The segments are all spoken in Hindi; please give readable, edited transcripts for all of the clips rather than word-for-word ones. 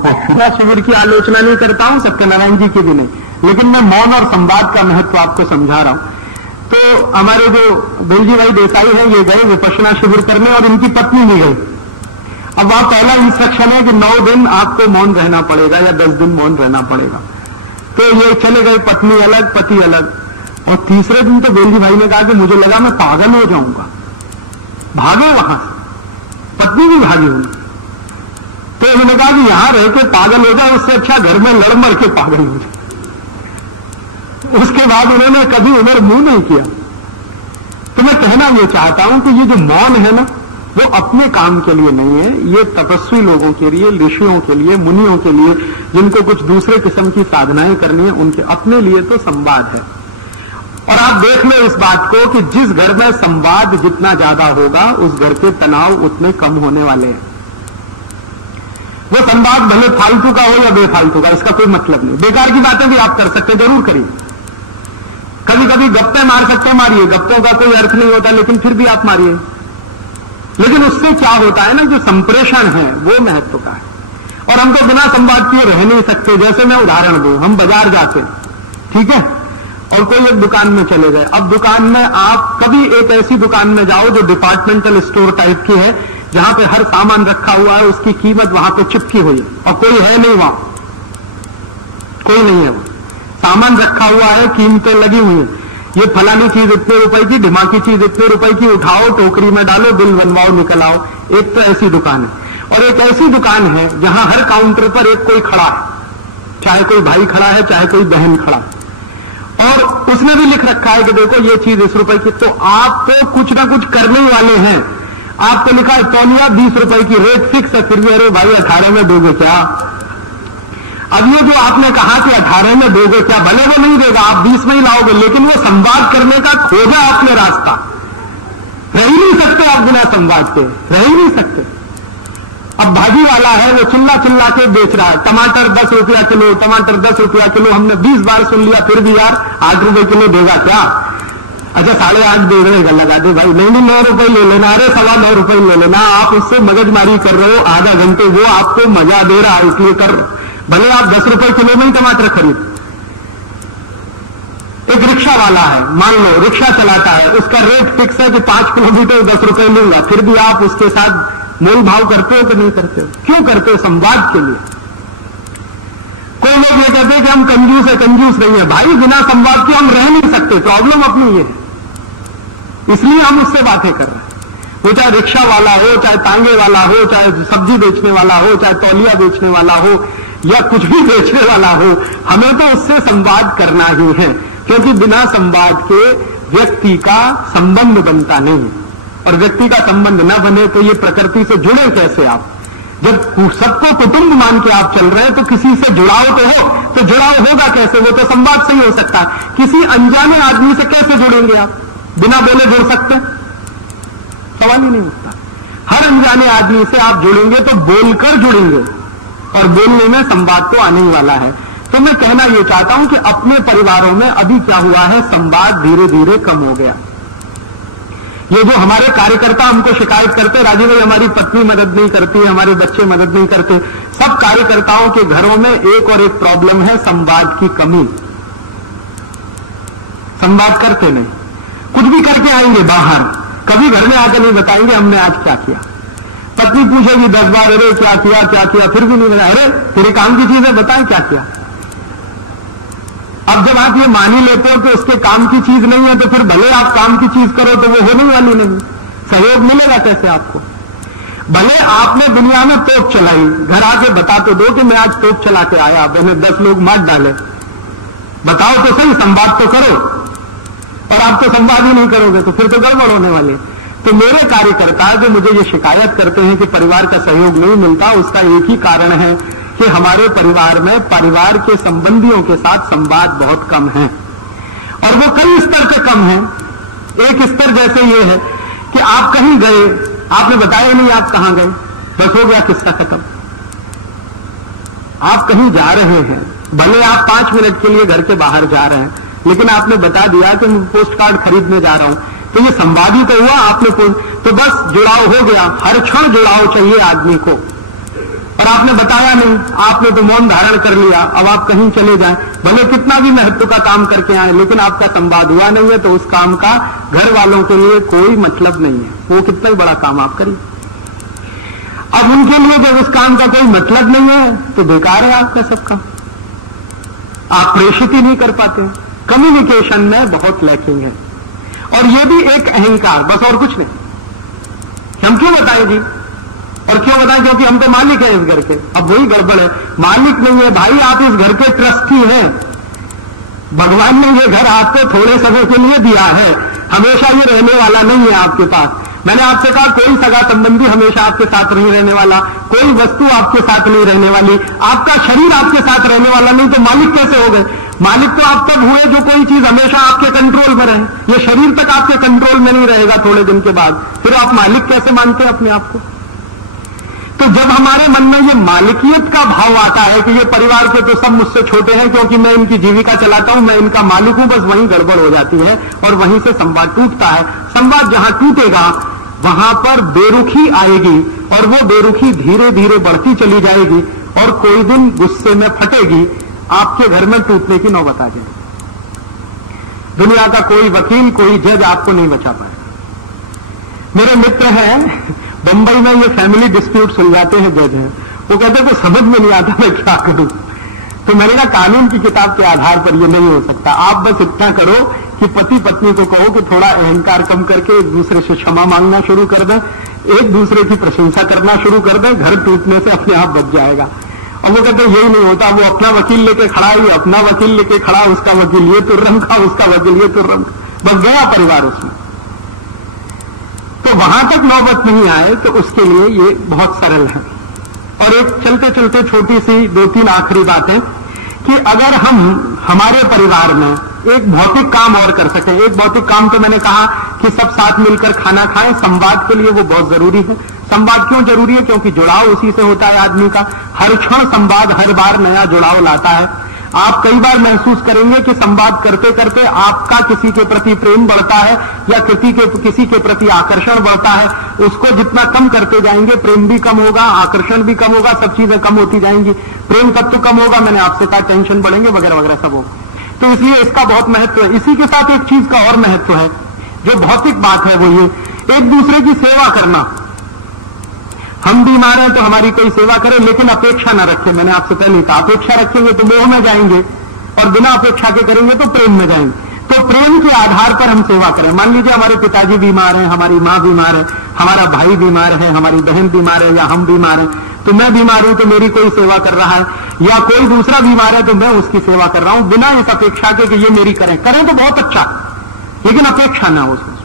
उपासना शिविर की आलोचना नहीं करता हूं, सत्यनारायण जी की भी नहीं, लेकिन मैं मौन और संवाद का महत्व आपको समझा रहा हूं। तो हमारे जो बेलजी भाई देसाई हैं, ये गए विपश्यना शिविर करने और इनकी पत्नी भी गई। अब वहां पहला इंस्ट्रक्शन है कि 9 दिन आपको मौन रहना पड़ेगा या 10 दिन मौन रहना पड़ेगा। तो ये चले गए, पत्नी अलग पति अलग। और तीसरे दिन तो बेलजी भाई ने कहा कि मुझे लगा मैं पागल हो जाऊंगा, भागे वहां से, पत्नी भी भागी उन्हें। तो उन्होंने कहा कि यहां रह के पागल हो जाए, उससे अच्छा घर में लड़ मर के पागल हो जाए। उसके बाद उन्होंने कभी उधर मुंह नहीं किया। तो मैं कहना ये चाहता हूं कि ये जो मौन है ना, वो अपने काम के लिए नहीं है, ये तपस्वी लोगों के लिए, ऋषियों के लिए, मुनियों के लिए, जिनको कुछ दूसरे किस्म की साधनाएं करनी है, उनके अपने लिए तो संवाद है। और आप देख लो इस बात को कि जिस घर में संवाद जितना ज्यादा होगा, उस घर के तनाव उतने कम होने वाले हैं। वो संवाद भले फालतू का हो या बेफालतू का, इसका कोई मतलब नहीं। बेकार की बातें भी आप कर सकते, जरूर करिए। कभी कभी गप्पे मार सकते, मारिए, गप्पों का कोई अर्थ नहीं होता, लेकिन फिर भी आप मारिए। लेकिन उससे क्या होता है ना, जो संप्रेषण है वो महत्व का है। और हम तो बिना संवाद किए रह नहीं सकते। जैसे मैं उदाहरण दूं, हम बाजार जाते हैं, ठीक है, और कोई एक दुकान में चले गए। अब दुकान में आप कभी एक ऐसी दुकान में जाओ जो डिपार्टमेंटल स्टोर टाइप की है, जहां पे हर सामान रखा हुआ है, उसकी कीमत वहां पे चिपकी हुई है और कोई है नहीं वहां, कोई नहीं है वहां, सामान रखा हुआ है, कीमतें लगी हुई है, ये फलानी चीज इतने रुपए की, ढिमाकी चीज इतने रुपए की, उठाओ टोकरी में डालो, बिल बनवाओ, निकल आओ। एक तो ऐसी दुकान है। और एक ऐसी दुकान है जहां हर काउंटर पर एक कोई खड़ा है, चाहे कोई भाई खड़ा है, चाहे कोई बहन खड़ा है, और उसने भी लिख रखा है कि देखो ये चीज इस रुपए की। तो आप तो कुछ ना कुछ करने वाले हैं। आपको लिखा है तौलिया 20 रुपए की, रेट फिक्स है, फिर भी अरे भाई 18 में दोगे क्या? अब ये जो आपने कहा कि 18 में दोगे क्या, भले वो नहीं देगा, आप 20 में ही लाओगे, लेकिन वो संवाद करने का खोजा आपने रास्ता। रह ही नहीं सकते आप बिना संवाद के, रह ही नहीं सकते। अब भाजी वाला है, वो चिल्ला चिल्ला के बेच रहा है, टमाटर 10 रुपया किलो, टमाटर 10 रुपया किलो। हमने 20 बार सुन लिया, फिर भी यार 8 रुपए किलो देगा क्या? अच्छा 8.5 दे रहेगा, लगा दे भाई। नहीं 9 रुपए ले लेना, अरे 9.25 रुपए ले लेना। आप उससे मगजमारी कर रहे हो आधा घंटे, वो आपको मजा दे रहा है इसलिए कर रहे। भले आप 10 रुपए किलो में ही टमाटर खरीद। एक रिक्शा वाला है, मान लो रिक्शा चलाता है, उसका रेट फिक्स है कि 5 किलोमीटर 10 रुपए लूंगा, फिर भी आप उसके साथ मोल भाव करते हो कि नहीं करते हो? क्यों करते हो? संवाद के लिए। कोई लोग ये कहते हैं कि हम कंजूस है, कंजूस नहीं है। भाई बिना संवाद के हम रह नहीं सकते, प्रॉब्लम अपनी ये है, इसलिए हम उससे बातें कर रहे हैं। वो चाहे रिक्शा वाला हो, चाहे तांगे वाला हो, चाहे सब्जी बेचने वाला हो, चाहे तौलिया बेचने वाला हो, या कुछ भी बेचने वाला हो, हमें तो उससे संवाद करना ही है, क्योंकि बिना संवाद के व्यक्ति का संबंध बनता नहीं। और व्यक्ति का संबंध न बने तो ये प्रकृति से जुड़े कैसे आप? जब सबको कुटुंब मान के आप चल रहे हैं तो किसी से जुड़ाव तो हो, तो जुड़ाव होगा कैसे? वो तो संवाद से ही हो सकता है। किसी अनजाने आदमी से कैसे जुड़ेंगे आप? बिना बोले जुड़ सकते? सवाल ही नहीं उठता। हर अनजाने आदमी से आप जुड़ेंगे तो बोलकर जुड़ेंगे, और बोलने में संवाद तो आने ही वाला है। तो मैं कहना यह चाहता हूं कि अपने परिवारों में अभी क्या हुआ है, संवाद धीरे धीरे कम हो गया। ये जो हमारे कार्यकर्ता हमको शिकायत करते, राजीव भाई हमारी पत्नी मदद नहीं करती, हमारे बच्चे मदद नहीं करते, सब कार्यकर्ताओं के घरों में एक और एक प्रॉब्लम है, संवाद की कमी। संवाद करते नहीं, कुछ भी करके आएंगे बाहर, कभी घर में आकर नहीं बताएंगे हमने आज क्या किया। पत्नी पूछेगी 10 बार, अरे क्या किया क्या किया, फिर भी नहीं बताया। अरे तेरे काम की चीज है, बताएं क्या किया। अब जब आप ये मान ही लेते हो कि उसके काम की चीज नहीं है, तो फिर भले आप काम की चीज करो तो वो होने वाली नहीं, सहयोग मिलेगा कैसे आपको? भले आपने दुनिया में तोप चलाई, घर आके बता तो दो कि मैं आज तोप चला के आया, मैंने 10 लोग मार डाले, बताओ तो सही, संवाद तो करो। और आप तो संवाद ही नहीं करोगे तो फिर तो गड़बड़ होने वाली। तो मेरे कार्यकर्ता जो मुझे ये शिकायत करते हैं कि परिवार का सहयोग नहीं मिलता, उसका एक ही कारण है कि हमारे परिवार में परिवार के संबंधियों के साथ संवाद बहुत कम है, और वो कई स्तर से कम है। एक स्तर जैसे ये है कि आप कहीं गए, आपने बताया नहीं आप कहां गए, बस हो गया किस्सा खत्म। आप कहीं जा रहे हैं, भले आप 5 मिनट के लिए घर के बाहर जा रहे हैं, लेकिन आपने बता दिया कि मैं पोस्ट कार्ड खरीदने जा रहा हूं, तो ये संवाद ही तो हुआ। आपने तो बस जुड़ाव हो गया। हर क्षण जुड़ाव चाहिए आदमी को, और आपने बताया नहीं, आपने तो मौन धारण कर लिया। अब आप कहीं चले जाएं, भले कितना भी महत्व का काम करके आए, लेकिन आपका संवाद हुआ नहीं है, तो उस काम का घर वालों के लिए कोई मतलब नहीं है, वो कितना ही बड़ा काम आप करिए। अब उनके लिए जब उस काम का कोई मतलब नहीं है तो बेकार है आपका सब काम, आप प्रेषित ही नहीं कर पाते। कम्युनिकेशन में बहुत लैकिंग है, और ये भी एक अहंकार, बस और कुछ नहीं। हम क्यों बताएं जी, और क्यों बताएं, क्योंकि हम तो मालिक हैं इस घर के। अब वही गड़बड़ है, मालिक नहीं है भाई, आप इस घर के ट्रस्टी हैं। भगवान ने ये घर आपको थोड़े समय के लिए दिया है, हमेशा ये रहने वाला नहीं है आपके पास। मैंने आपसे कहा कोई सगा संबंधी हमेशा आपके साथ नहीं रहने वाला, कोई वस्तु आपके साथ नहीं रहने वाली, आपका शरीर आपके साथ रहने वाला नहीं, तो मालिक कैसे हो गए? मालिक तो आप तब हुए जो कोई चीज हमेशा आपके कंट्रोल में रहे। ये शरीर तक आपके कंट्रोल में नहीं रहेगा थोड़े दिन के बाद, फिर आप मालिक कैसे मानते हैं अपने आप को? तो जब हमारे मन में ये मालिकियत का भाव आता है कि ये परिवार के तो सब मुझसे छोटे हैं, क्योंकि मैं इनकी जीविका चलाता हूं, मैं इनका मालिक हूं, बस वहीं गड़बड़ हो जाती है और वहीं से संवाद टूटता है। संवाद जहां टूटेगा वहां पर बेरुखी आएगी, और वो बेरुखी धीरे धीरे बढ़ती चली जाएगी, और कोई दिन गुस्से में फटेगी, आपके घर में टूटने की नौबत आ जाएगी। दुनिया का कोई वकील, कोई जज आपको नहीं बचा पाएगा। मेरे मित्र हैं बंबई में, ये फैमिली डिस्प्यूट सुलझाते हैं जज हैं, वो कहते हैं तो समझ में नहीं आता मैं क्या करूं। तो मैंने कहा कानून की किताब के आधार पर ये नहीं हो सकता। आप बस इतना करो कि पति पत्नी को कहो कि थोड़ा अहंकार कम करके एक दूसरे से क्षमा मांगना शुरू कर दें, एक दूसरे की प्रशंसा करना शुरू कर दें, घर टूटने से अपने आप बच जाएगा। और वो कहते यही नहीं होता, वो अपना वकील लेके खड़ा ही, अपना वकील लेके खड़ा, उसका वकील ये तुर्रम खा, उसका वकील ये तुर्रम, बस गया परिवार उसमें। तो वहां तक नौबत नहीं आए तो उसके लिए ये बहुत सरल है। और एक चलते चलते छोटी सी 2-3 आखिरी बातें कि अगर हम हमारे परिवार में एक भौतिक काम और कर सकें, एक भौतिक काम तो मैंने कहा कि सब साथ मिलकर खाना खाएं, संवाद के लिए वो बहुत जरूरी है। संवाद क्यों जरूरी है? क्योंकि जुड़ाव उसी से होता है आदमी का। हर क्षण संवाद हर बार नया जुड़ाव लाता है। आप कई बार महसूस करेंगे कि संवाद करते करते आपका किसी के प्रति प्रेम बढ़ता है, या किसी के प्रति आकर्षण बढ़ता है। उसको जितना कम करते जाएंगे प्रेम भी कम होगा, आकर्षण भी कम होगा, सब चीजें कम होती जाएंगी। प्रेम कब तो कम होगा, मैंने आपसे कहा टेंशन बढ़ेंगे वगैरह वगैरह सब होगा। तो इसलिए इसका बहुत महत्व है। इसी के साथ एक चीज का और महत्व है, जो भौतिक बात है, वो ये एक दूसरे की सेवा करना। हम बीमार हैं तो हमारी कोई सेवा करे, लेकिन अपेक्षा न रखें। मैंने आपसे पहले कहा अपेक्षा रखेंगे तो मोह में जाएंगे, और बिना अपेक्षा के करेंगे तो प्रेम में जाएंगे। तो प्रेम के आधार पर हम सेवा करें। मान लीजिए हमारे पिताजी बीमार हैं, हमारी माँ बीमार है, हमारा भाई बीमार है, हमारी बहन बीमार है, या हम बीमार हैं, तो मैं बीमार हूं तो मेरी कोई सेवा कर रहा है, या कोई दूसरा बीमार है तो मैं उसकी सेवा कर रहा हूं, बिना इस अपेक्षा के कि ये मेरी करें तो बहुत अच्छा, लेकिन अपेक्षा ना हो उसमें।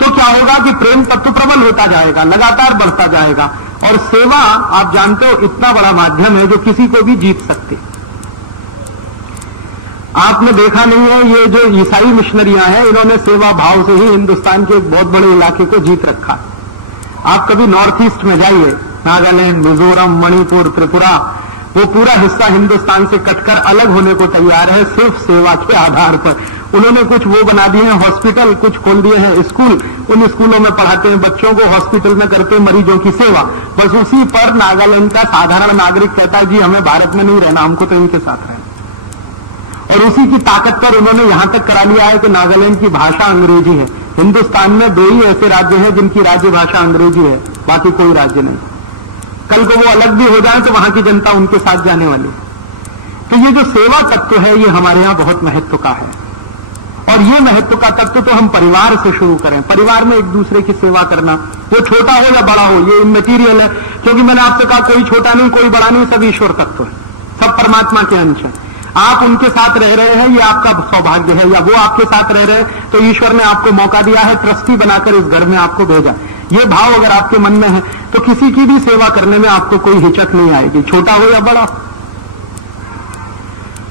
तो क्या होगा कि प्रेम तत्व प्रबल होता जाएगा, लगातार बढ़ता जाएगा। और सेवा आप जानते हो इतना बड़ा माध्यम है जो किसी को भी जीत सकते। आपने देखा नहीं है, ये जो ईसाई मिशनरियां हैं, इन्होंने सेवा भाव से ही हिंदुस्तान के एक बहुत बड़े इलाके को जीत रखा। आप कभी नॉर्थ ईस्ट में जाइए, नागालैंड, मिजोरम, मणिपुर, त्रिपुरा, वो पूरा हिस्सा हिंदुस्तान से कटकर अलग होने को तैयार है सिर्फ सेवा के आधार पर। उन्होंने कुछ वो बना दिए हैं हॉस्पिटल, कुछ खोल दिए हैं स्कूल, उन स्कूलों में पढ़ाते हैं बच्चों को, हॉस्पिटल में करते हैं मरीजों की सेवा। बस उसी पर नागालैंड का साधारण नागरिक कहता है जी हमें भारत में नहीं रहना, हमको तो इनके साथ रहना। और उसी की ताकत पर उन्होंने यहां तक करा लिया है कि नागालैंड की भाषा अंग्रेजी है। हिंदुस्तान में 2 ही ऐसे राज्य हैं जिनकी राज्य भाषा अंग्रेजी है, बाकी कोई राज्य नहीं। कल को वो अलग भी हो जाए तो वहां की जनता उनके साथ जाने वाली। तो ये जो सेवा तत्व है ये हमारे यहां बहुत महत्व का है, और ये महत्व का तत्व तो हम परिवार से शुरू करें। परिवार में एक दूसरे की सेवा करना, वो छोटा हो या बड़ा हो, ये इमैटीरियल है। क्योंकि मैंने आपसे कहा कोई छोटा नहीं, कोई बड़ा नहीं, सब ईश्वर तत्व है, सब परमात्मा के अंश है। आप उनके साथ रह रहे हैं, ये आपका सौभाग्य है, या वो आपके साथ रह रहे हैं तो ईश्वर ने आपको मौका दिया है, ट्रस्टी बनाकर इस घर में आपको भेजा। ये भाव अगर आपके मन में है तो किसी की भी सेवा करने में आपको कोई हिचक नहीं आएगी, छोटा हो या बड़ा।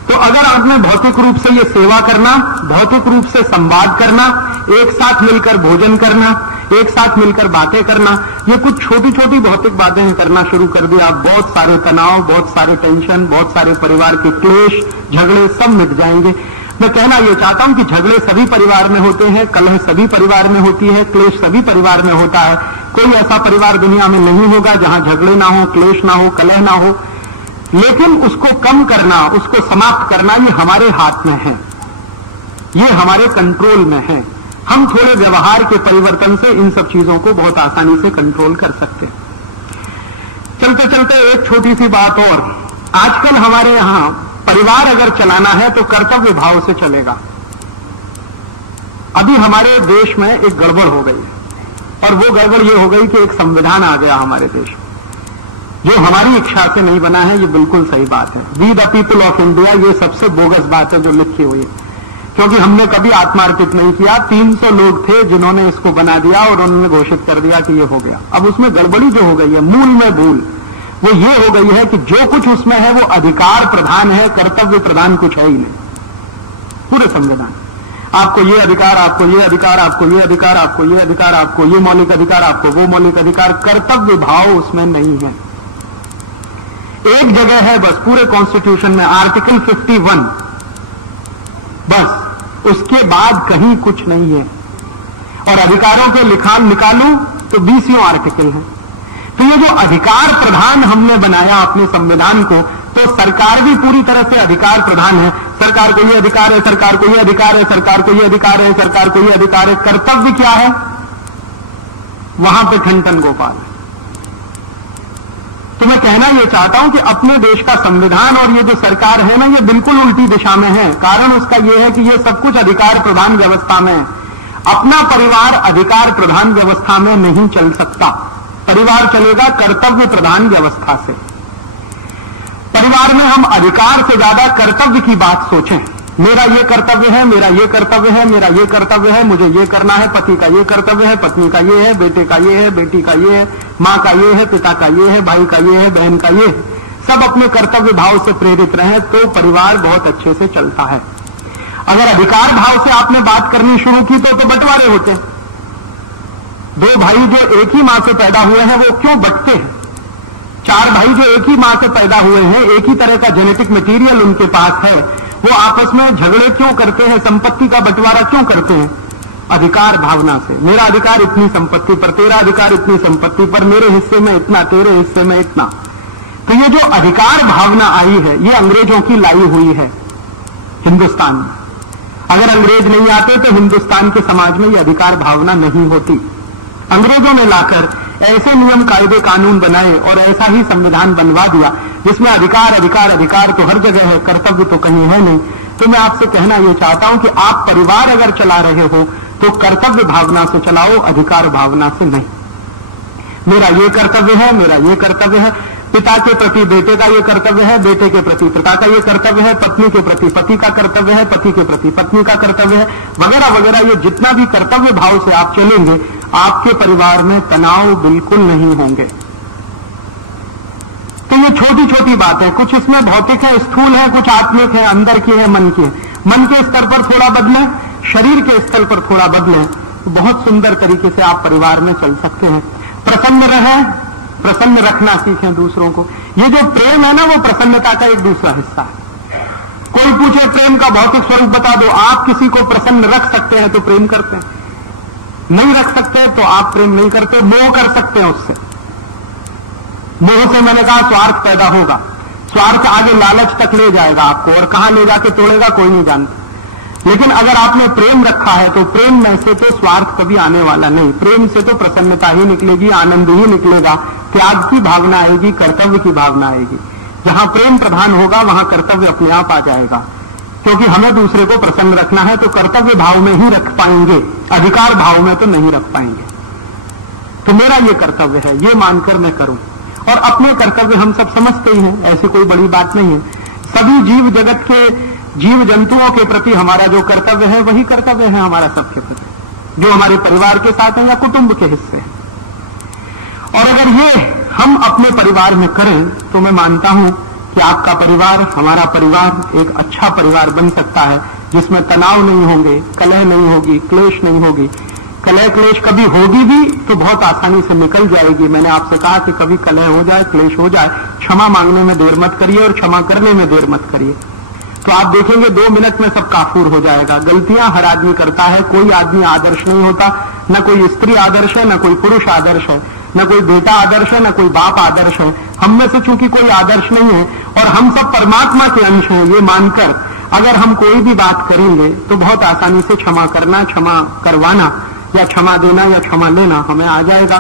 तो अगर आपने भौतिक रूप से ये सेवा करना, भौतिक रूप से संवाद करना, एक साथ मिलकर भोजन करना, एक साथ मिलकर बातें करना, ये कुछ छोटी छोटी भौतिक बातें करना शुरू कर दिया, बहुत सारे तनाव, बहुत सारे टेंशन, बहुत सारे परिवार के क्लेश, झगड़े सब मिट जाएंगे। मैं कहना यह चाहता हूं कि झगड़े सभी परिवार में होते हैं, कलह सभी परिवार में होती है, क्लेश सभी परिवार में होता है। कोई ऐसा परिवार दुनिया में नहीं होगा जहां झगड़े ना हो, क्लेश ना हो, कलह ना हो। लेकिन उसको कम करना, उसको समाप्त करना, ये हमारे हाथ में है, ये हमारे कंट्रोल में है। हम थोड़े व्यवहार के परिवर्तन से इन सब चीजों को बहुत आसानी से कंट्रोल कर सकते हैं। चलते चलते एक छोटी सी बात और, आजकल हमारे यहां परिवार अगर चलाना है तो कर्तव्य भाव से चलेगा। अभी हमारे देश में एक गड़बड़ हो गई है, और वो गड़बड़ ये हो गई कि एक संविधान आ गया हमारे देश में, जो हमारी इच्छा से नहीं बना है। ये बिल्कुल सही बात है। We the people of India, ये सबसे बोगस बात है जो लिखी हुई है, क्योंकि हमने कभी आत्मार्पित नहीं किया। 300 लोग थे जिन्होंने इसको बना दिया और उन्होंने घोषित कर दिया कि ये हो गया। अब उसमें गड़बड़ी जो हो गई है, मूल में भूल वो ये हो गई है कि जो कुछ उसमें है वो अधिकार प्रधान है, कर्तव्य प्रधान कुछ है ही नहीं। पूरे संविधान आपको ये अधिकार, आपको ये अधिकार, आपको ये अधिकार, आपको ये अधिकार, आपको ये मौलिक अधिकार, आपको वो मौलिक अधिकार, कर्तव्य भाव उसमें नहीं है। एक जगह है बस पूरे कॉन्स्टिट्यूशन में, आर्टिकल 51, बस उसके बाद कहीं कुछ नहीं है। और अधिकारों के लिखान निकालूं तो 20 आर्टिकल है। तो ये जो अधिकार प्रधान हमने बनाया अपने संविधान को, तो सरकार भी पूरी तरह से अधिकार प्रधान है। सरकार को ये अधिकार है, सरकार को ये अधिकार है, सरकार को ये अधिकार है, सरकार को ये अधिकार है। कर्तव्य क्या है? वहां पे ठन गोपाल। तो मैं कहना यह चाहता हूं कि अपने देश का संविधान और ये जो सरकार है ना, ये बिल्कुल उल्टी दिशा में है। कारण उसका यह है कि ये सब कुछ अधिकार प्रधान व्यवस्था में है। अपना परिवार अधिकार प्रधान व्यवस्था में नहीं चल सकता। परिवार चलेगा कर्तव्य प्रधान व्यवस्था से। परिवार में हम अधिकार से ज्यादा कर्तव्य की बात सोचें। मेरा ये कर्तव्य है, मेरा ये कर्तव्य है, मेरा ये कर्तव्य है, मुझे ये करना है, पति का ये कर्तव्य है, पत्नी का ये है, बेटे का ये है, बेटी का ये है, मां का ये है, पिता का ये है, भाई का ये है, बहन का ये है। सब अपने कर्तव्य भाव से प्रेरित रहे तो परिवार बहुत अच्छे से चलता है। अगर अधिकार भाव से आपने बात करनी शुरू की तो बंटवारे होते हैं। दो भाई जो एक ही मां से पैदा हुए हैं वो क्यों बंटते हैं? 4 भाई जो एक ही मां से पैदा हुए हैं, एक ही तरह का जेनेटिक मटेरियल उनके पास है, वो आपस में झगड़े क्यों करते हैं? संपत्ति का बंटवारा क्यों करते हैं? अधिकार भावना से। मेरा अधिकार इतनी संपत्ति पर, तेरा अधिकार इतनी संपत्ति पर, मेरे हिस्से में इतना, तेरे हिस्से में इतना। तो ये जो अधिकार भावना आई है, ये अंग्रेजों की लाई हुई है हिंदुस्तान में। अगर अंग्रेज नहीं आते तो हिंदुस्तान के समाज में ये अधिकार भावना नहीं होती। अंग्रेजों ने लाकर ऐसे नियम कायदे कानून बनाए और ऐसा ही संविधान बनवा दिया जिसमें अधिकार अधिकार अधिकार तो हर जगह है, कर्तव्य तो कहीं है नहीं। तो मैं आपसे कहना यह चाहता हूं कि आप परिवार अगर चला रहे हो तो कर्तव्य भावना से चलाओ, अधिकार भावना से नहीं। मेरा ये कर्तव्य है, मेरा ये कर्तव्य है, पिता के प्रति बेटे का ये कर्तव्य है, बेटे के प्रति पिता का ये कर्तव्य है, पत्नी के प्रति पति का कर्तव्य है, पति के प्रति पत्नी का कर्तव्य है, वगैरह वगैरह। ये जितना भी कर्तव्य भाव से आप चलेंगे, आपके परिवार में तनाव बिल्कुल नहीं होंगे। तो ये छोटी छोटी बातें, कुछ इसमें भौतिक है, स्थूल है, कुछ आत्मिक है, अंदर की है, मन की है। मन के स्तर पर थोड़ा बदलें, शरीर के स्तर पर थोड़ा बदलें, तो बहुत सुंदर तरीके से आप परिवार में चल सकते हैं। प्रसन्न रहें, प्रसन्न रखना सीखें दूसरों को। ये जो प्रेम है ना, वो प्रसन्नता का एक दूसरा हिस्सा है। कोई पूछे प्रेम का भौतिक स्वरूप बता दो, आप किसी को प्रसन्न रख सकते हैं तो प्रेम करते हैं, नहीं रख सकते तो आप प्रेम नहीं करते, मोह कर सकते हैं उससे। मोह से मैंने कहा स्वार्थ पैदा होगा, स्वार्थ आगे लालच तक ले जाएगा आपको, और कहां ले जाके तोड़ेगा कोई नहीं जानता। लेकिन अगर आपने प्रेम रखा है तो प्रेम में से तो स्वार्थ कभी आने वाला नहीं। प्रेम से तो प्रसन्नता ही निकलेगी, आनंद ही निकलेगा, त्याग की भावना आएगी, कर्तव्य की भावना आएगी। जहां प्रेम प्रधान होगा वहां कर्तव्य अपने आप आ जाएगा, क्योंकि हमें दूसरे को प्रसन्न रखना है तो कर्तव्य भाव में ही रख पाएंगे, अधिकार भाव में तो नहीं रख पाएंगे। तो मेरा ये कर्तव्य है, ये मानकर मैं करूं। और अपने कर्तव्य हम सब समझते ही हैं, ऐसी कोई बड़ी बात नहीं है। सभी जीव जगत के जीव जंतुओं के प्रति हमारा जो कर्तव्य है वही कर्तव्य है हमारा सबके प्रति, जो हमारे परिवार के साथ है या कुटुंब के हिस्से हैं। और अगर ये हम अपने परिवार में करें तो मैं मानता हूं कि आपका परिवार, हमारा परिवार एक अच्छा परिवार बन सकता है, जिसमें तनाव नहीं होंगे, कलह नहीं होगी, क्लेश नहीं होगी। कलह क्लेश कभी होगी भी तो बहुत आसानी से निकल जाएगी। मैंने आपसे कहा कि कभी कलह हो जाए, क्लेश हो जाए, क्षमा मांगने में देर मत करिए और क्षमा करने में देर मत करिए। तो आप देखेंगे 2 मिनट में सब काफूर हो जाएगा। गलतियां हर आदमी करता है, कोई आदमी आदर्श नहीं होता, न कोई स्त्री आदर्श है, न कोई पुरुष आदर्श है, न कोई बेटा आदर्श है, न कोई बाप आदर्श है। हम में से चूंकि कोई आदर्श नहीं है और हम सब परमात्मा के अंश हैं, ये मानकर अगर हम कोई भी बात करेंगे तो बहुत आसानी से क्षमा करना, क्षमा करवाना या क्षमा देना या क्षमा लेना हमें आ जाएगा।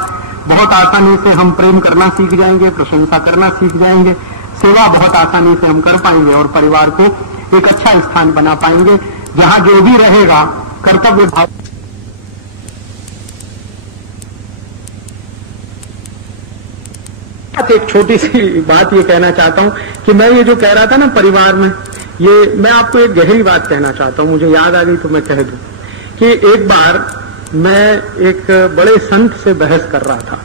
बहुत आसानी से हम प्रेम करना सीख जाएंगे, प्रशंसा करना सीख जाएंगे, सेवा बहुत आसानी से हम कर पाएंगे और परिवार को एक अच्छा स्थान बना पाएंगे जहां जो भी रहेगा कर्तव्य भाव। एक छोटी सी बात ये कहना चाहता हूं कि मैं ये जो कह रहा था ना परिवार में, ये मैं आपको एक गहरी बात कहना चाहता हूं, मुझे याद आ गई तो मैं कह दूं कि एक बार मैं एक बड़े संत से बहस कर रहा था।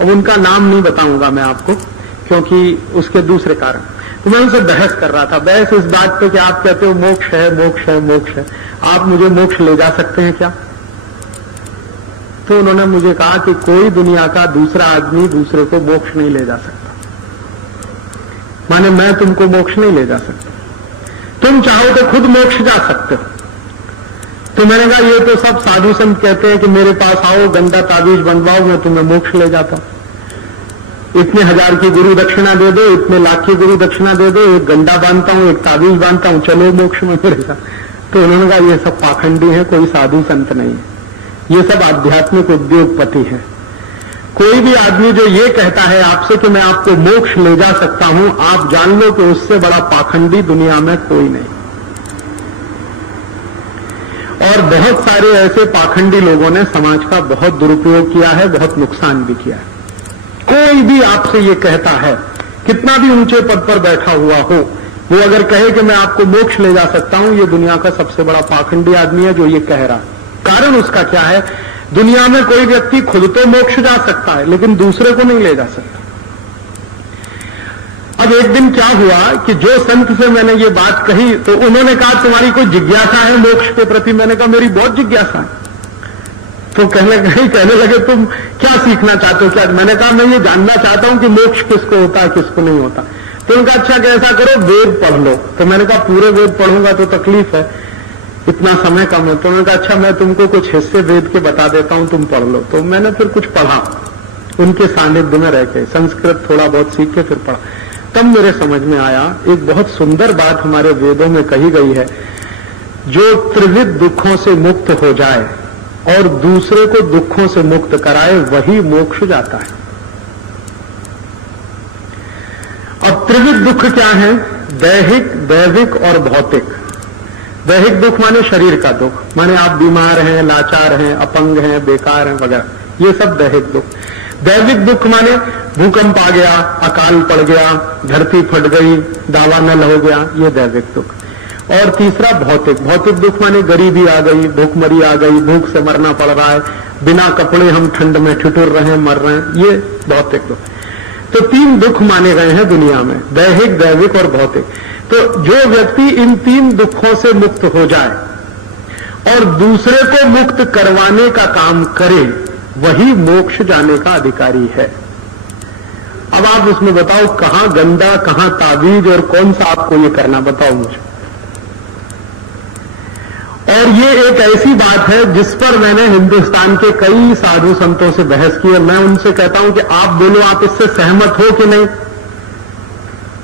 अब उनका नाम नहीं बताऊंगा मैं आपको क्योंकि उसके दूसरे कारण। तो मैं उनसे बहस कर रहा था, बहस इस बात पे कि आप कहते हो मोक्ष है, मोक्ष है, मोक्ष है, आप मुझे मोक्ष ले जा सकते हैं क्या? तो उन्होंने मुझे कहा कि कोई दुनिया का दूसरा आदमी दूसरे को मोक्ष नहीं ले जा सकता, माने मैं तुमको मोक्ष नहीं ले जा सकता, तुम चाहो तो खुद मोक्ष जा सकते हो। तो मैंने कहा ये तो सब साधु संत कहते हैं कि मेरे पास आओ, गंदा ताबीज बनवाओ, मैं तुम्हें मोक्ष ले जाता हूं। इतने 1000 की गुरु दक्षिणा दे दो, इतने लाख की गुरु दक्षिणा दे दो, एक गंडा बांधता हूं, एक ताबीज बांधता हूं, चलो मोक्ष में मिलेगा। तो उन्होंने कहा ये सब पाखंडी है, कोई साधु संत नहीं है, ये सब आध्यात्मिक उद्योगपति है। कोई भी आदमी जो ये कहता है आपसे कि मैं आपको मोक्ष ले जा सकता हूं, आप जान लो कि उससे बड़ा पाखंडी दुनिया में कोई नहीं। और बहुत सारे ऐसे पाखंडी लोगों ने समाज का बहुत दुरुपयोग किया है, बहुत नुकसान भी किया है। कोई भी आपसे ये कहता है, कितना भी ऊंचे पद पर बैठा हुआ हो, वो अगर कहे कि मैं आपको मोक्ष ले जा सकता हूं, ये दुनिया का सबसे बड़ा पाखंडी आदमी है जो ये कह रहा है। कारण उसका क्या है? दुनिया में कोई व्यक्ति खुद तो मोक्ष जा सकता है लेकिन दूसरे को नहीं ले जा सकता। अब एक दिन क्या हुआ कि जो संत से मैंने ये बात कही तो उन्होंने कहा तुम्हारी कोई जिज्ञासा है मोक्ष के प्रति? मैंने कहा मेरी बहुत जिज्ञासा है। तो कहने लगे तुम क्या सीखना चाहते हो क्या? मैंने कहा मैं ये जानना चाहता हूं कि मोक्ष किसको होता है किसको नहीं होता। तो उनका अच्छा कैसा करो वेद पढ़ लो। तो मैंने कहा पूरे वेद पढ़ूंगा तो तकलीफ है, इतना समय कम है। तो उन्होंने कहा अच्छा मैं तुमको कुछ हिस्से वेद के बता देता हूं, तुम पढ़ लो। तो मैंने फिर कुछ पढ़ा उनके सानिध्य में रह के, संस्कृत थोड़ा बहुत सीख के फिर पढ़ा। तब मेरे समझ में आया एक बहुत सुंदर बात हमारे वेदों में कही गई है, जो त्रिविध दुखों से मुक्त हो जाए और दूसरे को दुखों से मुक्त कराए वही मोक्ष जाता है। अब त्रिविध दुख क्या है? दैहिक, दैविक और भौतिक। दैहिक दुख माने शरीर का दुख, माने आप बीमार हैं, लाचार हैं, अपंग हैं, बेकार हैं वगैरह, ये सब दैहिक दुख। दैविक दुख माने भूकंप आ गया, अकाल पड़ गया, धरती फट गई, दावानल हो गया, ये दैविक दुख। और तीसरा भौतिक। भौतिक दुख माने गरीबी आ गई, भूखमरी आ गई, भूख से मरना पड़ रहा है, बिना कपड़े हम ठंड में ठिठुर रहे हैं, मर रहे हैं, ये भौतिक दुख। तो 3 दुख माने गए हैं दुनिया में, दैहिक, दैविक और भौतिक। तो जो व्यक्ति इन 3 दुखों से मुक्त हो जाए और दूसरे को मुक्त करवाने का काम करे वही मोक्ष जाने का अधिकारी है। अब आप उसमें बताओ कहां गंदा, कहां ताबीज और कौन सा आपको ये करना, बताओ मुझे। और ये एक ऐसी बात है जिस पर मैंने हिंदुस्तान के कई साधु संतों से बहस की और मैं उनसे कहता हूं कि आप बोलो आप इससे सहमत हो कि नहीं?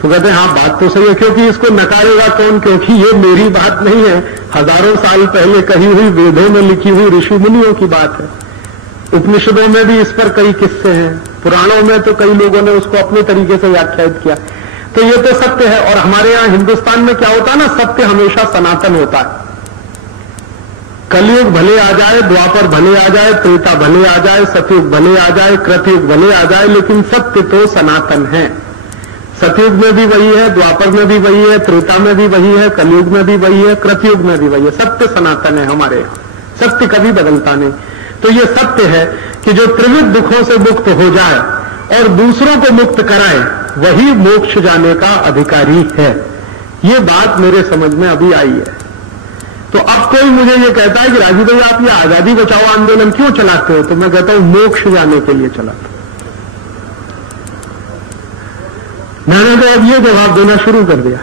तो कहते हैं हाँ बात तो सही है, क्योंकि इसको नकारेगा कौन? क्योंकि ये मेरी बात नहीं है, हजारों साल पहले कही हुई, वेदों में लिखी हुई ऋषि मुनियों की बात है। उपनिषदों में भी इस पर कई किस्से हैं, पुराणों में तो कई लोगों ने उसको अपने तरीके से व्याख्यायित किया। तो ये तो सत्य है। और हमारे यहां हिंदुस्तान में क्या होता है ना, सत्य हमेशा सनातन होता है। कलयुग भले आ जाए, द्वापर भले आ जाए, त्रेता भले आ जाए, सतयुग भले आ जाए, कृतयुग भले आ जाए, लेकिन सत्य तो सनातन है। सतयुग में भी वही है, द्वापर में भी वही है, त्रेता में भी वही है, कलयुग में भी वही है, कृतयुग में भी वही है। सत्य सनातन है हमारे यहाँ, सत्य कभी बदलता नहीं। तो ये सत्य है कि जो त्रिविध दुखों से मुक्त हो जाए और दूसरों को मुक्त कराए वही मोक्ष जाने का अधिकारी है। ये बात मेरे समझ में अभी आई है। तो अब कोई मुझे ये कहता है कि राजू भाई आप ये आजादी बचाओ आंदोलन क्यों चलाते हो? तो मैं कहता हूं मोक्ष जाने के लिए चलाता हूं। मैंने तो अब ये जवाब देना शुरू कर दिया।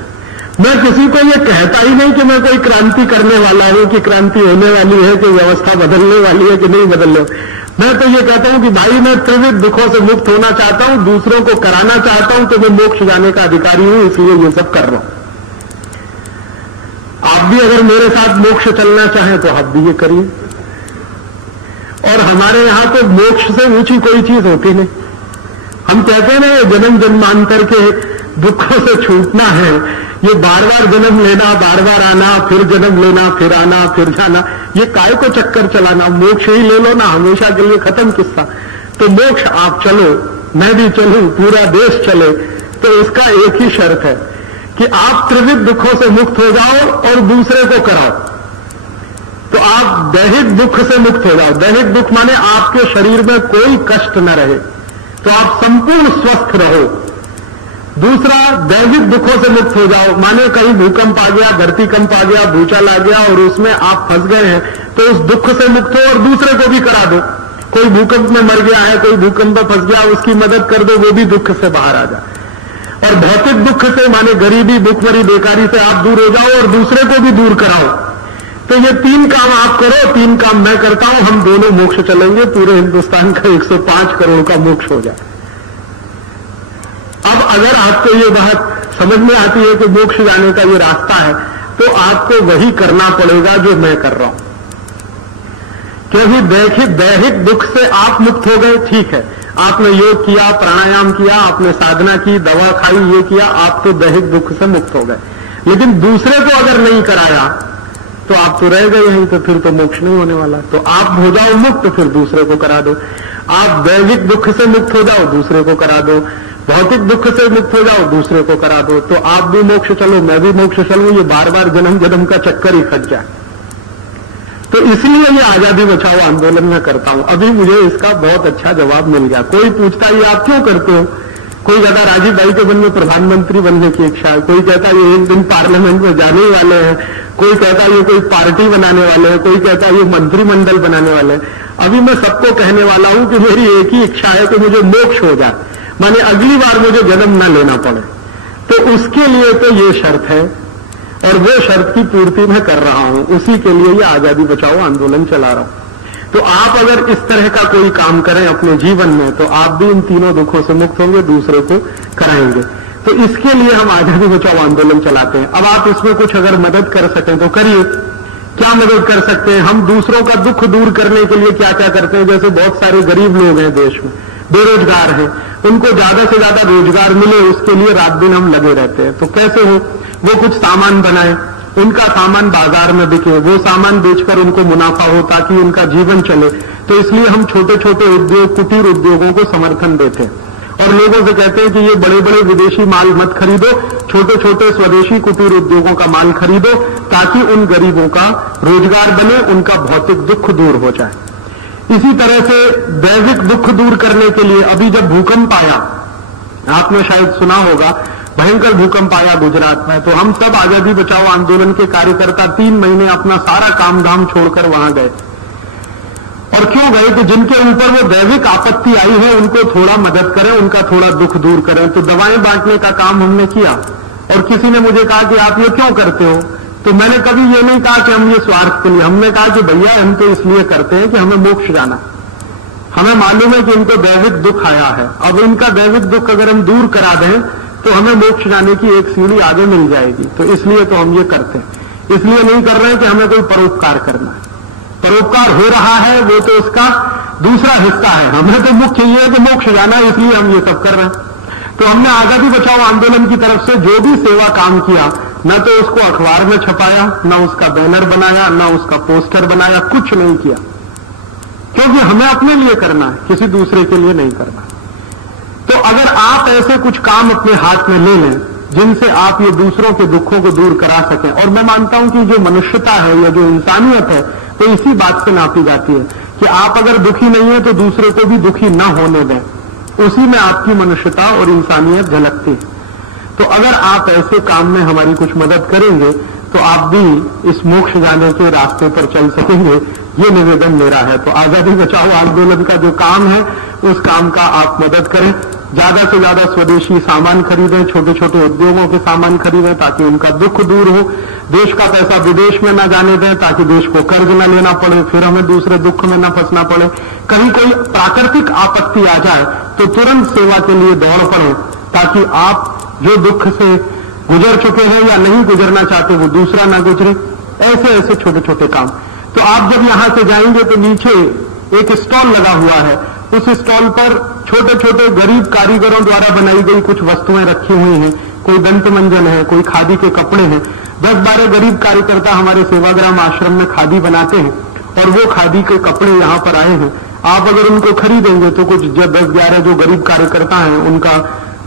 मैं किसी को ये कहता ही नहीं कि मैं कोई क्रांति करने वाला हूं, कि क्रांति होने वाली है, कि व्यवस्था बदलने वाली है कि नहीं बदलने। मैं तो ये कहता हूं कि भाई मैं त्रिविध दुखों से मुक्त होना चाहता हूं, दूसरों को कराना चाहता हूं, तो मैं मोक्ष जाने का अधिकारी हूं, इसलिए ये सब कर रहा हूं। आप भी अगर मेरे साथ मोक्ष चलना चाहें तो आप भी ये करिए। और हमारे यहां तो मोक्ष से ऊंची कोई चीज होती नहीं। हम कहते हैं ना, ये जन्म जन्मांतर के दुखों से छूटना है, ये बार बार जन्म लेना, बार बार आना, फिर जन्म लेना, फिर आना, फिर जाना, ये काय को चक्कर चलाना। मोक्ष ही ले लो ना, हमेशा के लिए खत्म किस्सा। तो मोक्ष आप चलो, मैं भी चलूं, पूरा देश चले, तो इसका एक ही शर्त है कि आप त्रिविध दुखों से मुक्त हो जाओ और दूसरे को कराओ। तो आप दैहिक दुख से मुक्त हो जाओ। दैहिक दुख माने आपके शरीर में कोई कष्ट न रहे, तो आप संपूर्ण स्वस्थ रहो। दूसरा, दैविक दुखों से मुक्त हो जाओ, माने कहीं भूकंप आ गया, धरती कंप आ गया, भूचाल आ गया और उसमें आप फंस गए हैं, तो उस दुख से मुक्त हो और दूसरे को भी करा दो। कोई भूकंप में मर गया है, कोई भूकंप में फंस गया, उसकी मदद कर दो, वो भी दुख से बाहर आ जाए। और भौतिक दुख से माने गरीबी, भूखमरी, बेकारी से आप दूर हो जाओ और दूसरे को भी दूर कराओ। तो ये 3 काम आप करो, 3 काम मैं करता हूं, हम दोनों मोक्ष चलेंगे, पूरे हिंदुस्तान का 105 करोड़ का मोक्ष हो जाए। अब अगर आपको ये बात समझ में आती है कि मोक्ष जाने का ये रास्ता है, तो आपको वही करना पड़ेगा जो मैं कर रहा हूं। क्योंकि दैहिक दुख से आप मुक्त हो गए, ठीक है, आपने योग किया, प्राणायाम किया, आपने साधना की, दवा खाई, ये किया, आप तो दैहिक दुख से मुक्त हो गए। लेकिन दूसरे को अगर नहीं कराया तो आप तो रह गए यहीं, तो फिर तो मोक्ष नहीं होने वाला। तो आप हो जाओ मुक्त, फिर दूसरे को करा दो। आप दैहिक दुख से मुक्त हो जाओ, दूसरे को करा दो। भौतिक दुख से मुक्त हो जाओ, दूसरे को करा दो। तो आप भी मोक्ष चलो, मैं भी मोक्ष चलूं, ये बार बार जन्म जन्म का चक्कर ही फट जाए। तो इसलिए ये आजादी बचाओ आंदोलन में करता हूं। अभी मुझे इसका बहुत अच्छा जवाब मिल गया। कोई पूछता है आप क्यों करते हो? कोई कहता राजीव भाई के मन में प्रधानमंत्री बनने की इच्छा है, कोई कहता ये एक दिन पार्लियामेंट में जाने ही वाले हैं, कोई कहता ये कोई पार्टी बनाने वाले हैं, कोई कहता ये मंत्रिमंडल बनाने वाले हैं। अभी मैं सबको कहने वाला हूं कि मेरी एक ही इच्छा है कि मुझे मोक्ष हो जाए, माने अगली बार मुझे जन्म न लेना पड़े। तो उसके लिए तो ये शर्त है और वो शर्त की पूर्ति मैं कर रहा हूं, उसी के लिए ये आजादी बचाओ आंदोलन चला रहा हूं। तो आप अगर इस तरह का कोई काम करें अपने जीवन में, तो आप भी इन तीनों दुखों से मुक्त होंगे, दूसरे को कराएंगे। तो इसके लिए हम आजादी बचाओ आंदोलन चलाते हैं। अब आप इसमें कुछ अगर मदद कर सकें तो करिए। क्या मदद कर सकते हैं? हम दूसरों का दुख दूर करने के लिए क्या क्या करते हैं? जैसे बहुत सारे गरीब लोग हैं देश में, बेरोजगार हैं, उनको ज्यादा से ज्यादा रोजगार मिले, उसके लिए रात दिन हम लगे रहते हैं। तो कैसे हो? वो कुछ सामान बनाए, उनका सामान बाजार में बिके, वो सामान बेचकर उनको मुनाफा हो ताकि उनका जीवन चले। तो इसलिए हम छोटे छोटे उद्योग, कुटीर उद्योगों को समर्थन देते हैं और लोगों से कहते हैं कि ये बड़े बड़े विदेशी माल मत खरीदो, छोटे छोटे स्वदेशी कुटीर उद्योगों का माल खरीदो, ताकि उन गरीबों का रोजगार बने, उनका भौतिक दुख दूर हो जाए। इसी तरह से दैविक दुख दूर करने के लिए अभी जब भूकंप आया, आपने शायद सुना होगा, भयंकर भूकंप आया गुजरात में, तो हम सब आजादी बचाओ आंदोलन के कार्यकर्ता 3 महीने अपना सारा काम धाम छोड़कर वहां गए। और क्यों गए? तो जिनके ऊपर वो दैविक आपत्ति आई है उनको थोड़ा मदद करें, उनका थोड़ा दुख दूर करें। तो दवाएं बांटने का काम हमने किया। और किसी ने मुझे कहा कि आप ये क्यों करते हो? तो मैंने कभी ये नहीं कहा कि हम ये स्वार्थ के लिए, हमने कहा कि भैया हम तो इसलिए करते हैं कि हमें मोक्ष जाना, हमें मालूम है कि इनको दैविक दुख आया है। अब इनका दैविक दुख अगर हम दूर करा दें तो हमें मोक्ष जाने की एक सीढ़ी आगे मिल जाएगी। तो इसलिए तो हम ये करते हैं। इसलिए नहीं कर रहे हैं कि हमें कोई परोपकार करना है। परोपकार हो रहा है वो तो उसका दूसरा हिस्सा है, हमें तो मुख्य ये है कि मोक्ष जाना है, इसलिए हम ये सब कर रहे हैं। तो हमने आजादी बचाओ आंदोलन की तरफ से जो भी सेवा काम किया, न तो उसको अखबार में छपाया, न उसका बैनर बनाया, न उसका पोस्टर बनाया, कुछ नहीं किया, क्योंकि हमें अपने लिए करना है, किसी दूसरे के लिए नहीं करना। तो अगर आप ऐसे कुछ काम अपने हाथ में ले लें जिनसे आप ये दूसरों के दुखों को दूर करा सकें, और मैं मानता हूं कि जो मनुष्यता है या जो इंसानियत है तो इसी बात से नापी जाती है कि आप अगर दुखी नहीं है तो दूसरे को भी दुखी ना होने दें, उसी में आपकी मनुष्यता और इंसानियत झलकती है। तो अगर आप ऐसे काम में हमारी कुछ मदद करेंगे तो आप भी इस मोक्ष जाने के रास्ते पर चल सकेंगे, ये निवेदन मेरा है। तो आजादी बचाओ आंदोलन का जो काम है उस काम का आप मदद करें। ज्यादा से ज्यादा स्वदेशी सामान खरीदें, छोटे छोटे उद्योगों के सामान खरीदें ताकि उनका दुख दूर हो। देश का पैसा विदेश में न जाने दें ताकि देश को कर्ज न लेना पड़े, फिर हमें दूसरे दुख में न फंसना पड़े। कहीं कोई प्राकृतिक आपत्ति आ जाए तो तुरंत सेवा के लिए दौड़ पड़े ताकि आप जो दुख से गुजर चुके हैं या नहीं गुजरना चाहते वो दूसरा ना गुजरे। ऐसे ऐसे छोटे छोटे काम। तो आप जब यहां से जाएंगे तो नीचे एक स्टॉल लगा हुआ है, उस स्टॉल पर छोटे छोटे गरीब कारीगरों द्वारा बनाई गई कुछ वस्तुएं रखी हुई हैं। कोई दंत मंजन है, कोई खादी के कपड़े हैं। 10-12 गरीब कार्यकर्ता हमारे सेवाग्राम आश्रम में खादी बनाते हैं और वो खादी के कपड़े यहां पर आए हैं। आप अगर उनको खरीदेंगे तो कुछ 10-11 जो गरीब कार्यकर्ता हैं उनका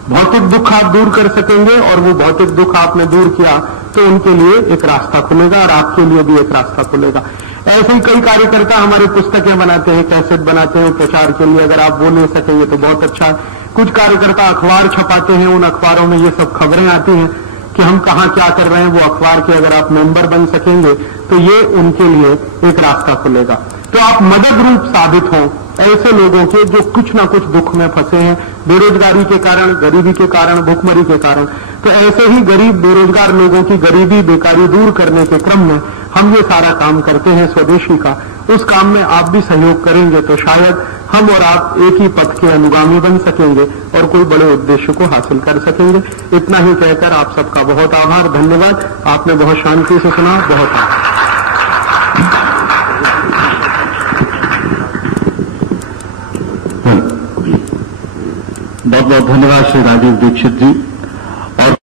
भौतिक दुख आप दूर कर सकेंगे और वो भौतिक दुख आपने दूर किया तो उनके लिए एक रास्ता खुलेगा और आपके लिए भी एक रास्ता खुलेगा। ऐसे ही कई कार्यकर्ता हमारे पुस्तकें बनाते हैं, कैसेट बनाते हैं प्रचार के लिए। अगर आप वो ले सकेंगे तो बहुत अच्छा है। कुछ कार्यकर्ता अखबार छपाते हैं, उन अखबारों में ये सब खबरें आती हैं कि हम कहाँ क्या कर रहे हैं। वो अखबार के अगर आप मेंबर बन सकेंगे तो ये उनके लिए एक रास्ता खुलेगा। तो आप मदद रूप साबित हों ऐसे लोगों के जो कुछ ना कुछ दुख में फंसे हैं, बेरोजगारी के कारण, गरीबी के कारण, भुखमरी के कारण। तो ऐसे ही गरीब बेरोजगार लोगों की गरीबी बेकारी दूर करने के क्रम में हम ये सारा काम करते हैं स्वदेशी का। उस काम में आप भी सहयोग करेंगे तो शायद हम और आप एक ही पथ के अनुगामी बन सकेंगे और कोई बड़े उद्देश्य को हासिल कर सकेंगे। इतना ही कहकर आप सबका बहुत आभार, धन्यवाद। आपने बहुत शांति से सुना, बहुत आभार। बहुत बहुत धन्यवाद श्री राजीव दीक्षित जी।